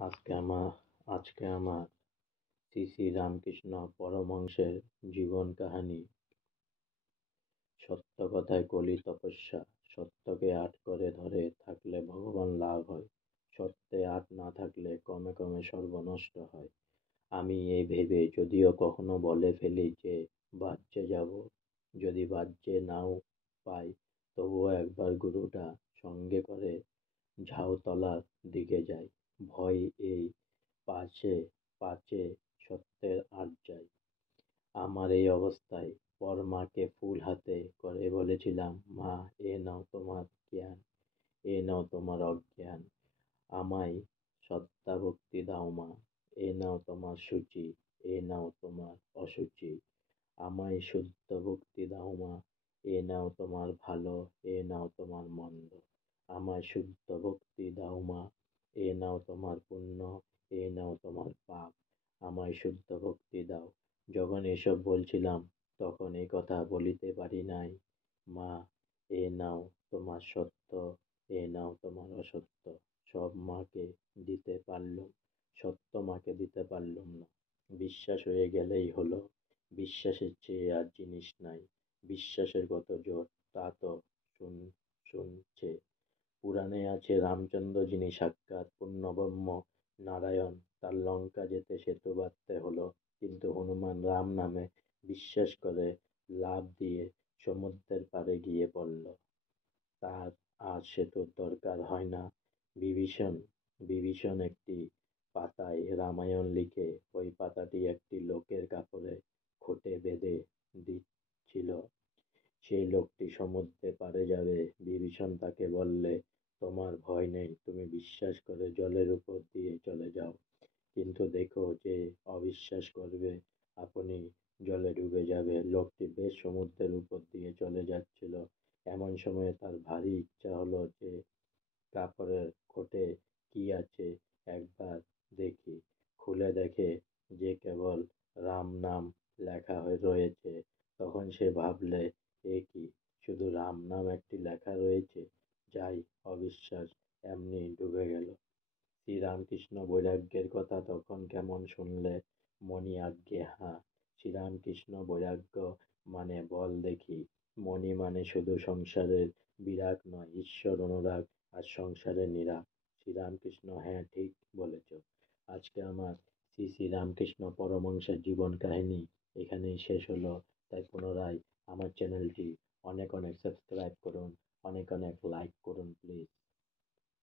আজকে আমার আজকে আমার শ্রী শ্রী রামকৃষ্ণ পরমহংসের জীবন কাহিনী। সত্য কথায় কলি তপস্যা। সত্যকে আট করে ধরে থাকলে ভগবান লাভ হয়, সত্যে আট না থাকলে ক্রমে ক্রমে সর্বনষ্ট হয়। আমি এই ভেবে যদিও কখনো বলে ফেলি যে বাহ্যে যাব, যদি বাহ্যে নাও পাই তবুও একবার গুরুটা সঙ্গে করে ঝাউতলার দিকে যাই। ভয় এই পাছে পাছে সত্যের আট যায়। আমার এই অবস্থায় পর মাকে ফুল হাতে করে বলেছিলাম, মা, এ নাও তোমার জ্ঞান, এ নাও তোমার অজ্ঞান, আমায় শ্রদ্ধাভক্তি দাও মা, এ নাও তোমার সূচি, এ নাও তোমার অসুচি, আমায় শুদ্ধ ভক্তি দাও মা, এ নাও তোমার ভালো, এ নাও তোমার মন্দ, আমায় শুদ্ধ ভক্তি দাও মা, এ নাও তোমার পুণ্য, এ নাও তোমার পাপ, আমায় শুদ্ধ ভক্তি দাও। যখন এসব বলছিলাম তখন এ কথা বলিতে পারি নাই, মা, এ নাও তোমার সত্য, এ নাও তোমার অসত্য। সব মাকে দিতে পারলুম, সত্য মাকে দিতে পারলুম না। বিশ্বাস হয়ে গেলেই হলো, বিশ্বাসের চেয়ে আর জিনিস নাই। বিশ্বাসের কত জোর তা তো শুনছে। পুরাণে আছে রামচন্দ্র যিনি সাক্ষাৎ পূর্ণব্রহ্ম নারায়ণ, তার লঙ্কা যেতে সেতু বাঁধতে হলো, কিন্তু হনুমান রাম নামে বিশ্বাস করে লাফ দিয়ে সমুদ্রের পাড়ে গিয়ে পড়ল। তার আর সেতুর দরকার হয় না। বিভীষণ বিভীষণ একটি পাতায় রামায়ণ লিখে ওই পাতাটি একটি লোকের কাপড়ে খোটে বেঁধে দিচ্ছিল। সেই লোকটি সমুদ্রে পাড়ে যাবে, বিভীষণ তাকে বললে, তোমার ভয় নেই, তুমি বিশ্বাস করে জলের উপর দিয়ে চলে যাও, কিন্তু দেখো যে অবিশ্বাস করবে আপনি জলে ডুবে যাবে। লোকটি বেশ সমুদ্রের উপর দিয়ে চলে যাচ্ছিল। এমন সময় তার ভারী ইচ্ছা হলো যে কাপড়ের খোটে কি আছে একবার দেখি। খুলে দেখে যে কেবল রাম নাম লেখা রয়েছে। তখন সে ভাবলে, এ কি, শুধু রাম নাম একটি লেখা রয়েছে, যাই, অবিশ্বাস এমনি ডুবে গেল। শ্রীরামকৃষ্ণ বৈরাগ্যের কথা তখন কেমন শুনলে? মণি আজ্ঞে হাঁ। শ্রীরামকৃষ্ণ বৈরাগ্য মানে বল দেখি। মণি মানে শুধু সংসারের বিরাগ নয়, ঈশ্বর অনুরাগ আর সংসারের নিরাগ। শ্রীরামকৃষ্ণ, হ্যাঁ, ঠিক বলেছ। আজকে আমার শ্রী শ্রী রামকৃষ্ণ পরমহংসের জীবন কাহিনী এখানেই শেষ হলো। তাই পুনরায় আমার চ্যানেলটি অনেক অনেক সাবস্ক্রাইব করুন, অনেক অনেক লাইক করুন প্লিজ।